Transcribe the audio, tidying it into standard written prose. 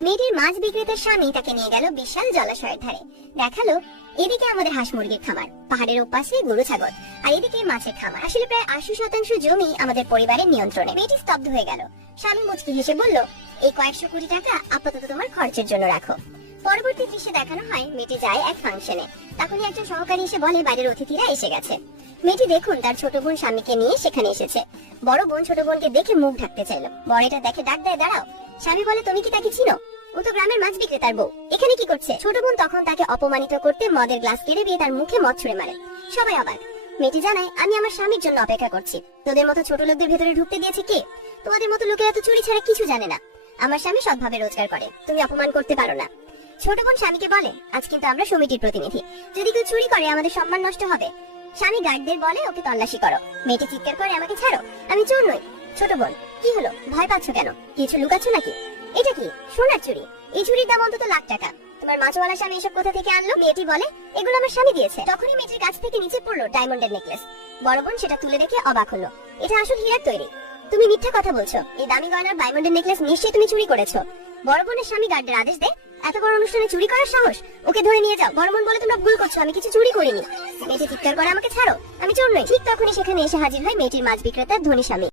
মেয়েটির মাছ বিক্রেতার স্বামী তাকে নিয়ে গেল বিশাল জলাশয়ের ধারে। দেখালো এদিকে আমাদের হাঁস মুরগির খামার, পাহাড়ের ওপাশে গরু ছাগল, আর এদিকে মাছের খামার। আসলে প্রায় 80% জমি আমাদের পরিবারের নিয়ন্ত্রণে। মেয়েটি স্তব্ধ হয়ে গেল। স্বামী মুচকি হেসে বলল, এই কয়েকশো কোটি টাকা আপাতত তোমার খরচের জন্য রাখো। পরবর্তী দৃশ্যে দেখানো হয় মেয়েটি যায় এক ফাংশনে। তখনই একজন সহকারী এসে বলে বাইরের অতিথিরা এসে গেছে। মেয়েটি দেখুন তার ছোট বোন স্বামীকে নিয়ে সেখানে এসেছে। বড় বোন ছোট বোনকে দেখে মুখ ঢাকতে চাইলো। বড় এটা দেখে ডাক দেয়, দাঁড়াও। স্বামী বলে, তুমি কি তাকে চিনো? ও তো গ্রামের মাছ বিক্রেতার বউ, এখানে কি করছে? ছোট বোন তখন তাকে অপমানিত করতে মদের গ্লাস কেড়ে দিয়ে তার মুখে মদ ছুঁড়ে মারে। সবাই অবাক। মেয়েটি জানায়, আমি আমার স্বামীর জন্য অপেক্ষা করছি। তোদের মতো ছোট লোকদের ভেতরে ঢুকতে দিয়েছে কে? তোমাদের মতো লোকেরা তো চুরি ছাড়া কিছু জানে না। আমার স্বামী সৎভাবে রোজগার করে, তুমি অপমান করতে পারো না। ছোট বোন স্বামীকে বলে, আজ কিন্তু আমরা সমিতির প্রতিনিধি, যদি কেউ চুরি করে আমাদের সম্মান নষ্ট হবে। স্বামী গার্ডদের বলে, ওকে তল্লাশি করো। মেয়েটি চিৎকার করে, আমাকে ছাড়ো, আমি চোর নই। ছোট বোন, কি হলো, ভয় পাচ্ছ কেন? কিছু লুকাচ্ছ নাকি? এটা কি সোনার চুড়ি? এই চুড়ির দাম অন্তত লাখ টাকা। তোমার মাছওয়ালা স্বামী এসব কোথা থেকে আনলো? মেয়েটি বলে, এগুলো আমার স্বামী দিয়েছে। তখনই মেয়েটির কাছ থেকে নিচে পড়লো ডায়মন্ডের নেকলেস। বড় বোন সেটা তুলে দেখে অবাক হলো। এটা আসল হীরার তৈরি। তুমি মিথ্যা কথা বলছো, এই দামি গয়নার ডায়মন্ডের নেকলেস নিশ্চয়ই তুমি চুরি করেছো। বড় বোনের স্বামী গার্ডের আদেশ দেয়, এত বড় অনুষ্ঠানে চুরি করার সাহস? ওকে ধরে নিয়ে যাও। বড় বোন বলে, তোমরা ভুল করছো, আমি কিছু চুরি করিনি। মেয়েটি চিৎকার করে, আমাকে ছাড়ো, আমি চোর নই। ঠিক তখনই সেখানে এসে হাজির হয় মেয়েটির মাছ বিক্রেতার ধনী স্বামী।